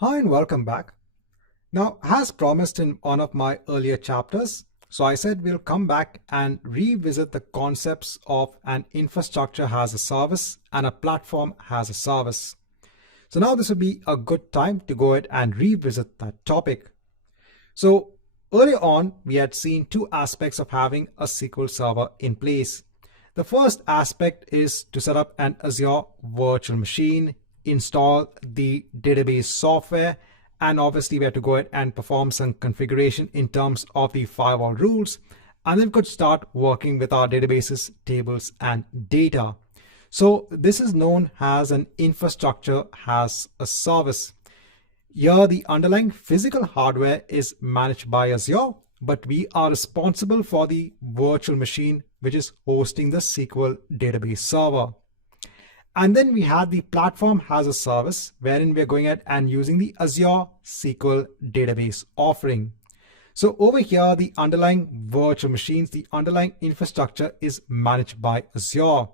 Hi and welcome back. Now, as promised in one of my earlier chapters, so I said we'll come back and revisit the concepts of an infrastructure as a service and a platform as a service. So now this would be a good time to go ahead and revisit that topic. So earlier on, we had seen two aspects of having a SQL server in place. The first aspect is to set up an Azure virtual machine, install the database software, and obviously we have to go ahead and perform some configuration in terms of the firewall rules, and then could start working with our databases, tables, and data. So this is known as an infrastructure as a service. Here, the underlying physical hardware is managed by Azure, but we are responsible for the virtual machine, which is hosting the SQL database server. And then we have the platform as a service, wherein we're going ahead and using the Azure SQL database offering. So over here, the underlying virtual machines, the underlying infrastructure is managed by Azure.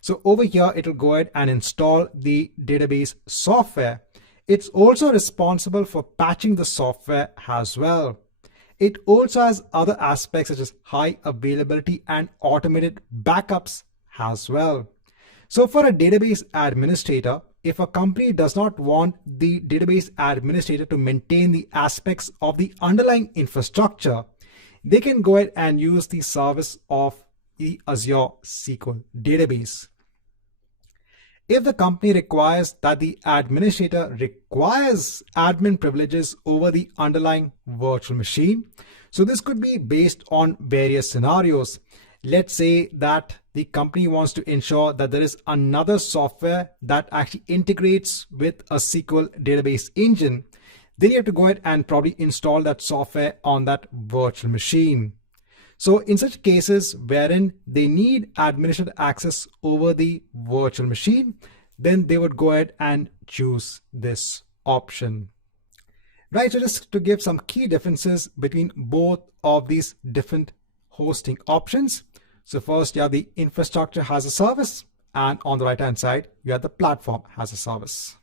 So over here, it'll go ahead and install the database software. It's also responsible for patching the software as well. It also has other aspects such as high availability and automated backups as well. So for a database administrator, if a company does not want the database administrator to maintain the aspects of the underlying infrastructure, they can go ahead and use the service of the Azure SQL database. If the company requires that the administrator requires admin privileges over the underlying virtual machine, so this could be based on various scenarios. Let's say that the company wants to ensure that there is another software that actually integrates with a SQL database engine. Then you have to go ahead and probably install that software on that virtual machine. So in such cases wherein they need administrative access over the virtual machine, then they would go ahead and choose this option. Right, so just to give some key differences between both of these different hosting options. So first you have the infrastructure as a service, and on the right hand side, you have the platform as a service.